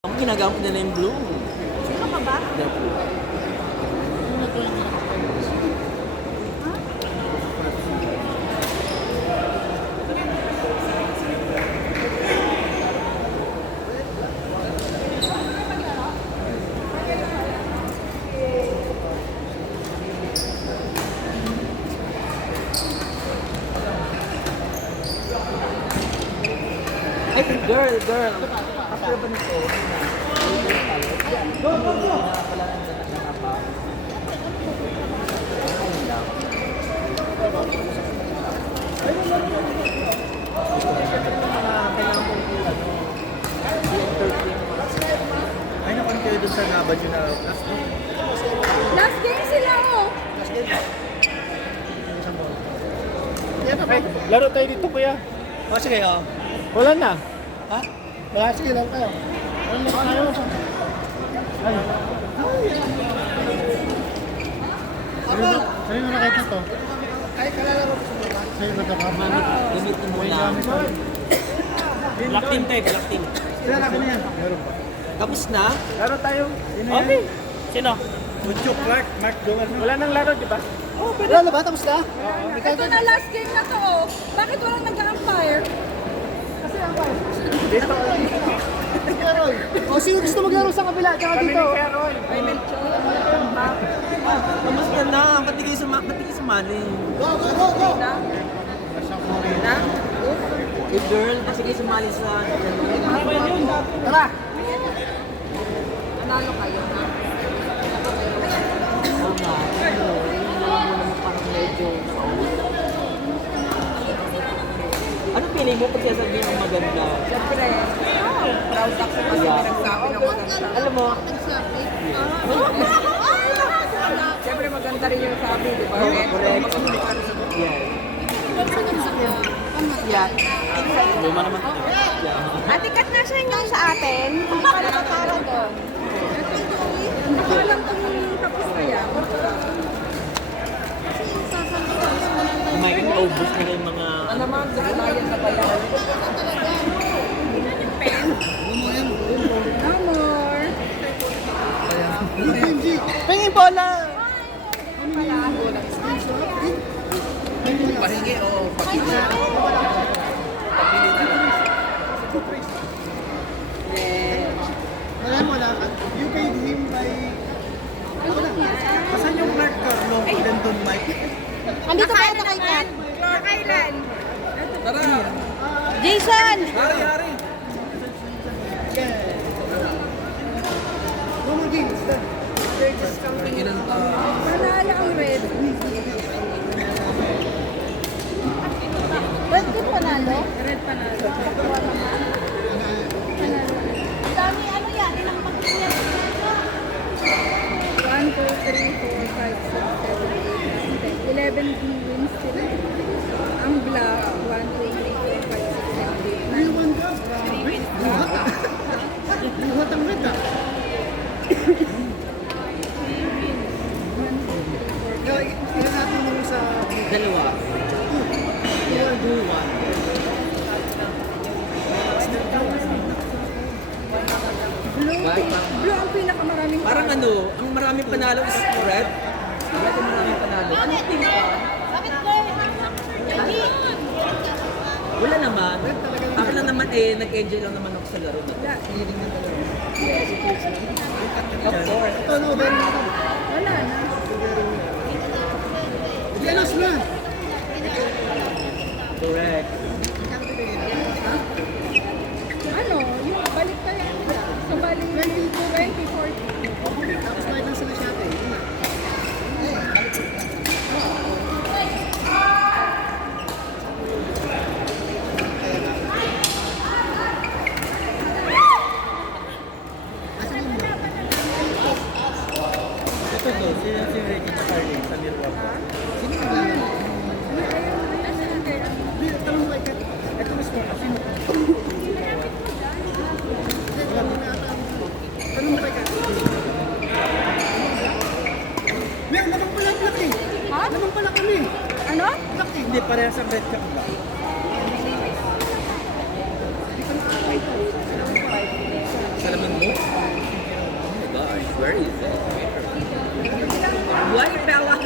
Ang ginagamit nila yung blue. Sino ka ba? Ay, girl. After ba nito? Go! Ay, napan kayo dun sa naban nyo na last game. Last game sila, oh. Last game. Ay, laro tayo dito, kuya. O, sige, o. Wala na. Ha? Wala, sige, laro tayo. Wala na tayo. Ano? Sa'yo na nakita to? Ay, kalalaro ko sa baba. Sa'yo na nakaman. Gamitin mo lang. Black team tayo, black team. Sila na kami yan. Meron pa. Tapos na? Laro tayo. Okay. Sino? Mucho Clark, Mark Doan. Wala nang laro, di ba? Oh, pwede. Wala na ba? Tapos na? Ito na last game na to, oh. Bakit walang nag-umpire? Dito. O, sino gusto maglaro sa kabila? Tsaka Kami dito. ni Carol. May Melchor. Kamusta na? Ba't di kayo sumali? Go, go, go, go! Na? Eh, girl, kasi kayo sumali sa... Tara! Nanalo kayo, na? Tama. Parang medyo... Ano feeling mo pag sasabihin ng maganda? Siyempre, proud ako kasi may nagsabi ng maganda. Alam mo, Siyempre maganda rin yung sabi, di ba? correct. Yeah. Yeah. Luma naman. Yeah. Atikat na siya yung sa atin. Hindi pa nakatara doon. Hindi ko alam kung tapos na yan. Kumain ka, ubus na yung mga... Ano naman, dahil na ba yan? No more. Pingin bola! Pahingi o pakita. Wala mo lang. You paid him by... Asan yung Mark Carlo? Denton Mike? Andito pa ito kay Kat. Kailan? Tara! Jason! Hari! No more games. Panalo ang red. Red din panalo? Red panalo. Panalo. Ang dami, ano yan? Ilang pagkakaya? 1, 2, 3, 4, 5, 6, 7, 8, 9, 10. 11 wins sila. Ang black, 1, 2, 3, 4, 5, 6, 7, 8, 9. Real one ka? Buhat ang red ah. Kaya natin yung sa... Dalawa. Blue ang pinakamaraming Parang ano, ang maraming panalo is red. Red ang maraming panalo. Ano team ka? Wala naman. Ako lang naman nag-enjoy lang naman ako sa laro. Of course. Ito, no, very Wala na. jealous na. Correct. Ano, yung balik tayo nila. So, balik 20, 40. Tapos nakita lang sila siya eh. Ito to, sino si Reggie Carlin sa Milwaukee? Sino ka lang? Tanong mo kay Kat. Ito mismo, sino? Tanong mo kay Kat. Meron naman pala black eh. Ha? Naman pala kami. Ano? Black eh. Hindi, parehas ang red cup ba? Hindi ko na naman mo. Oh my gosh, where is it? Why, Bella?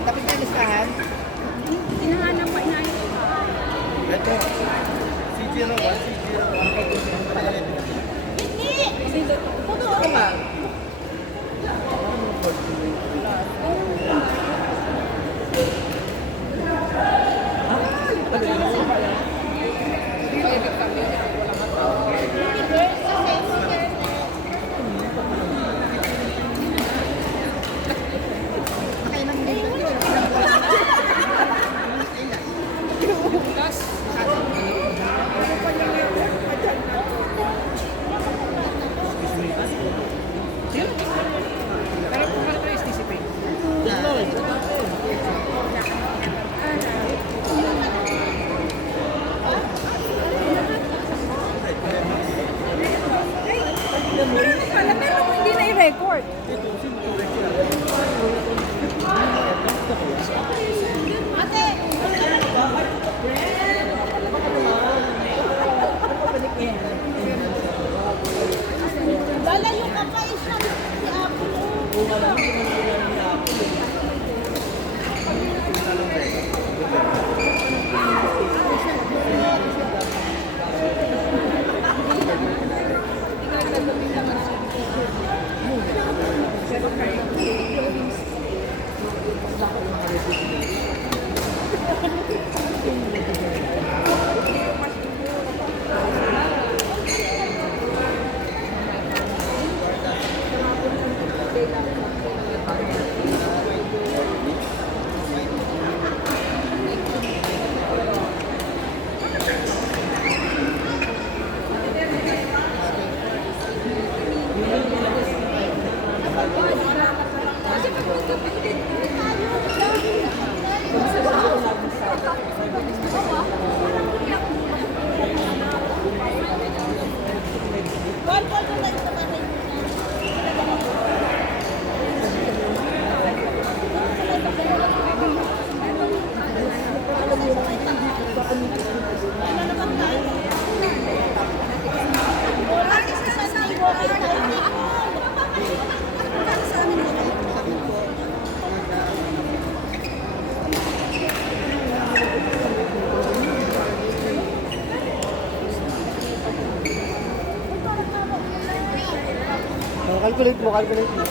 Tapos na listahan. Hinahanap pa na Ito. C01, Ano ba? Pala, pero hindi na i-record. Lalayo ka pa, isya si Apple. Call ko na ito na rin. Ano naman tayo? Lagi sa Sunday walking tayo. Para sa amin ito. Calculate mo, calculate mo.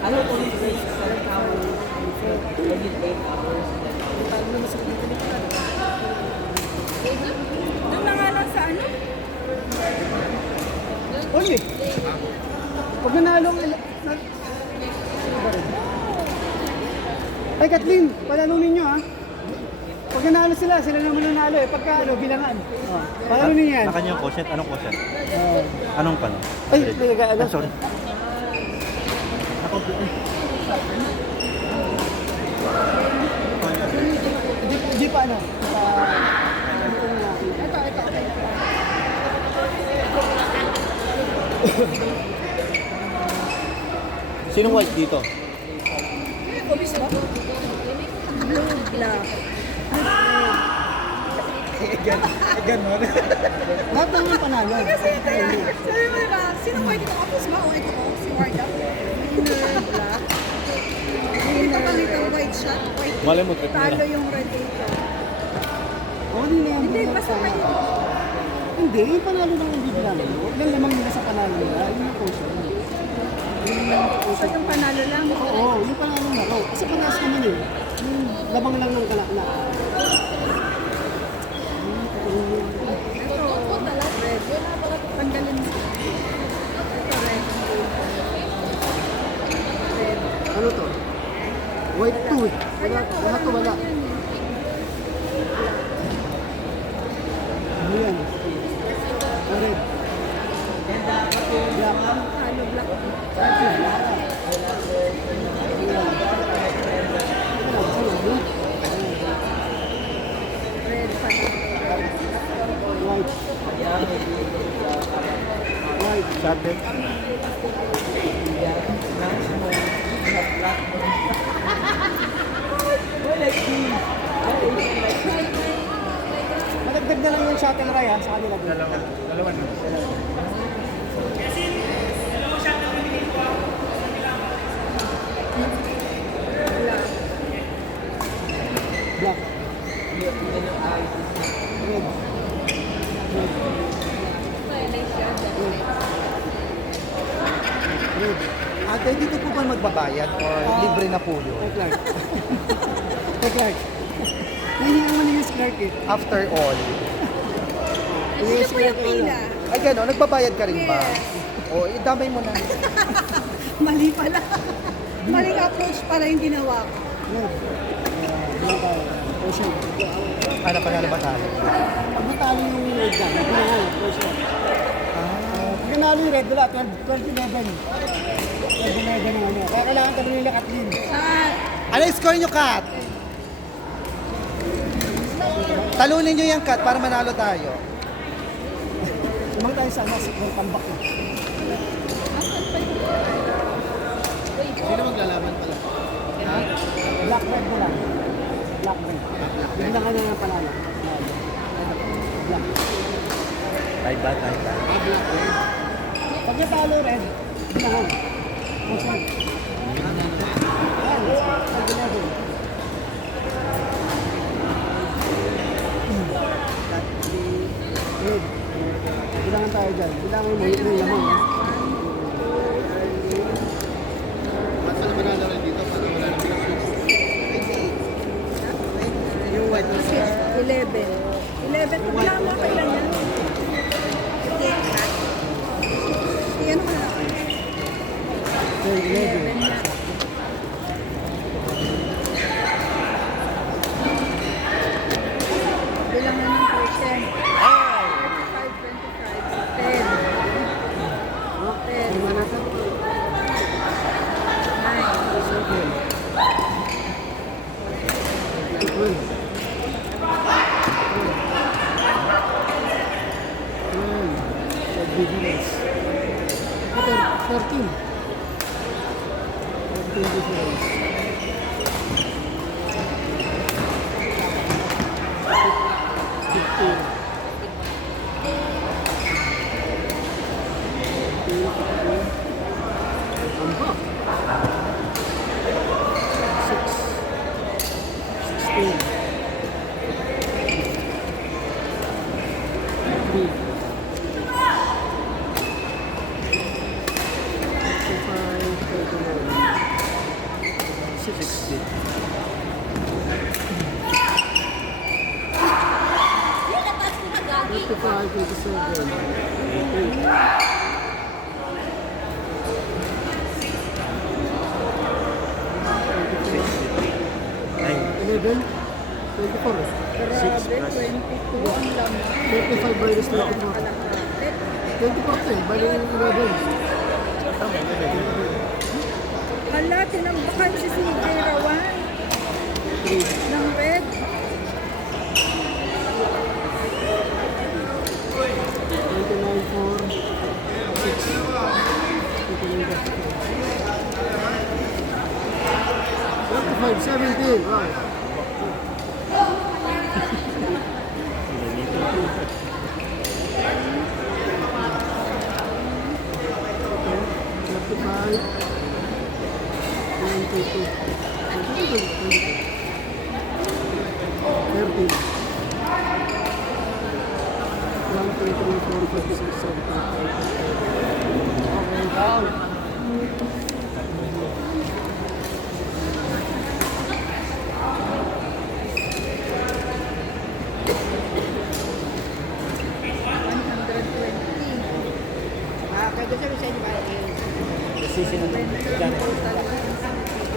Ano po yung 7 hours? 8 hours? Doon na nga lang sa ano? Oli! Pag nanalo Ay, Kathleen, palalunin nyo ha. Pag nanalo sila naman nanalo eh. Pagka ano, bilangan. Palalunin yan. Naka niyo yung quotient? Anong quotient? Oh. Anong pan? Ay, ano? Sorry. Di pa ano? Sinong white dito? Blue, black. Ganon. Lahat naman panalo. Sabi mo diba, sino white ko? Tapos ba, white ko? Si Warda. Winner, black. Hindi pa nito white siya. White. Malay mo, trip Talo nila. yung red dito. Oo, hindi na yan. Hindi, basta may Hindi, yung panalo lang yung bibilangan. Huwag lang lamang nila sa panalo nila. Yun yung coach nila. so yung panalo lang. Oo, yung panalo na raw. Kasi panas naman eh. Yung lamang lang ng kalakla. Ito, red. Tanggalin mo. Ito, red. Red. Ano to? White 2 eh. Wala, lahat to wala. Ano yan? Red. Black. Talo, black. Red, panalo. White. White. Sabi. Madagdag na lang yung shuttle ray ha, sa kanila. Dalawa na. Black. Red. Ate, dito po ba magbabayad or libre na po yun? Hey Clark. Hey Clark. Nahihingan mo ni Miss Clark eh. After all. Hindi po yung pila. Ay gano'n, nagbabayad ka rin ba? O, idamay mo na. Mali pala. Maling approach pala yung ginawa ko. Red. Black tayo. Ocean. Ano pa na ba tayo? Pag natalo yung red dyan, bilangan. Ocean. Pag nanalo yung red, wala. 12-11. 12-11 ang ano. Kaya kailangan ka nila Kathleen. Ano yung score nyo, Kat? Talunin nyo yung Kat para manalo tayo. Sumang tayo sa mas ng tambak eh. Sino maglalaban pala? Black red mo lang. Black red. Bilangan na ng panalo. Black. Tay ba? Pag natalo red, bilangan. Ocean. Yan. 12-11. Red. Bilangan tayo dyan. Bilangan mo yung lamang. Ba't pala manalo rin dito? Para wala nang Yung white na 11. 11. Wala mo kailan yan? Hindi, cut. Iyan ko na. 11. na. Bilangan ng percent. 35, 25, 10. 10. Ano natin? 13. 13 difference. 15. 11, 24. Grabe, 22 ang laman. 35 minus 24. 24 to eh, bali yung 11. Hala, tinambakan si CJ Rawan. Ng red. 17, right. 22. 30. 1, 2, 3, 4, 5, 6, 7, 8. Okay, down. Pwede sabi sa inyo ba? Decision na dyan.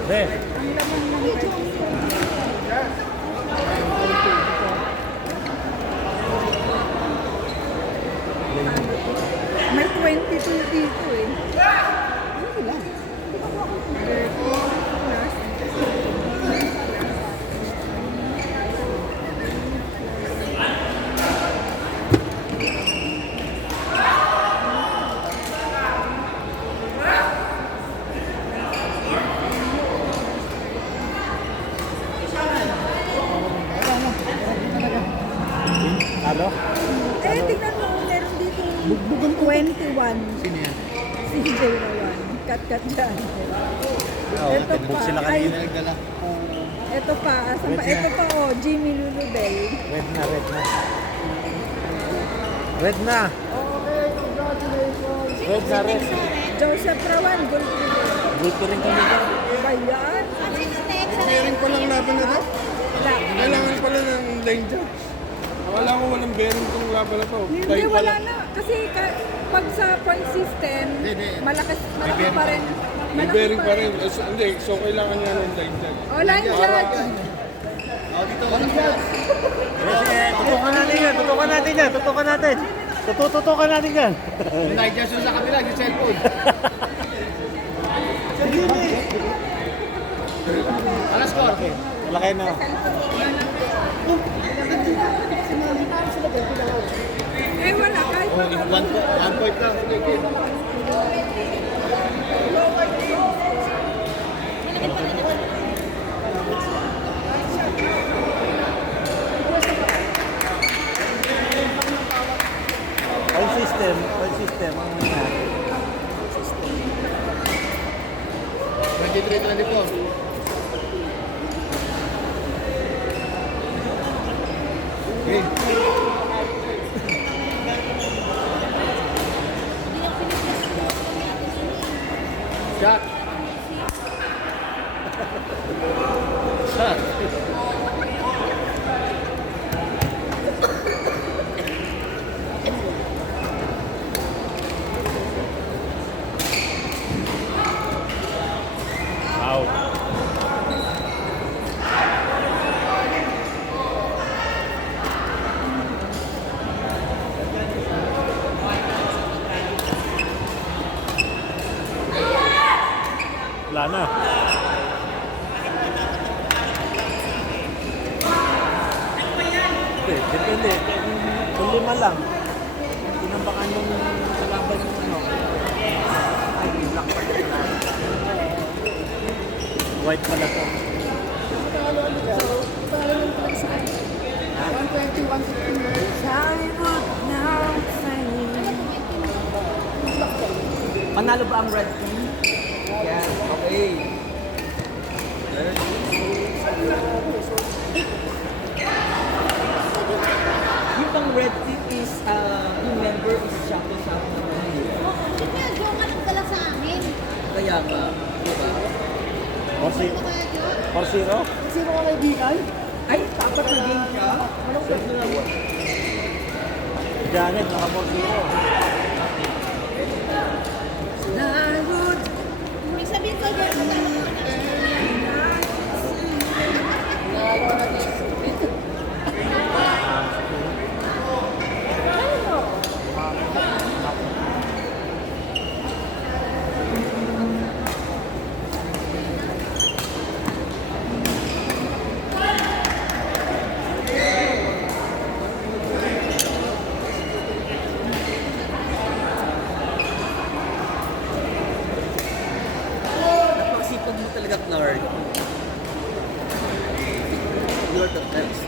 Be. Ang laman ng red. May 22 dito eh. Ano lang? 30 plus. Halo? Eh, tingnan mo, meron dito 21. Sino yan? Si J1. Cut dyan. Ito pa. sila Ay, kanina. Nagdala. ito pa. Asan pa? Ito pa oh, Jimmy Lulubel. Red na, red na. Red na. Red na, red. Joseph Rawan, gold medal. Good ko rin kami dyan. Ba yan? Bearing pa lang laban na to. Wala. Kailangan pala ng line dyan. Wala ko walang bearing tong laban na to. Hindi, wala na. Kasi pag sa point system, malaki pa rin. May Malaki bearing pa rin. Hindi, so kailangan niya ng line dyan. O, line judge. Dito wala dyan. Tutukan natin yan, tutukan natin yan, tutukan natin. Tutukan natin yan. May line dyan sa kabila, yung cellphone. Ano score? Wala kayo na. Eh, wala. Kahit pa. One point lang. Sige, game. All system ang nangyari. 23-24. Game. Shot. Shot. Wow. Wala na. Depende. Kung 5 lang. Tinambakan yung sa laban yung ano. Ay, black pa rin. White pala to. 120, 160. Panalo ba ang red team? Yan, okay. Yung pang red team is, yung member is champion sa akin naman. Kaya Joe ka nagdala sa amin. Kaya ba? Diba? 4-0? Sino ka kaibigan? Ay, dapat na game ka? Anong red na lang? Janet, naka 4-0. Ibig sabihin ko, Joe, nagdala ka na. Napagsipag mo talaga, Clark. You're the best.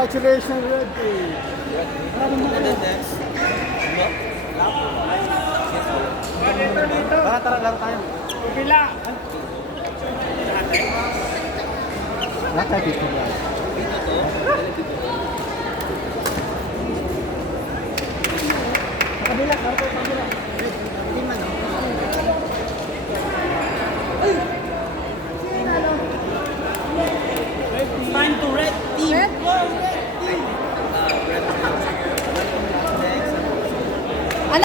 Congratulations, Red. And then next. Tara lang tayo. Pila. Lahat tayo dito lang. Kabila, kabila.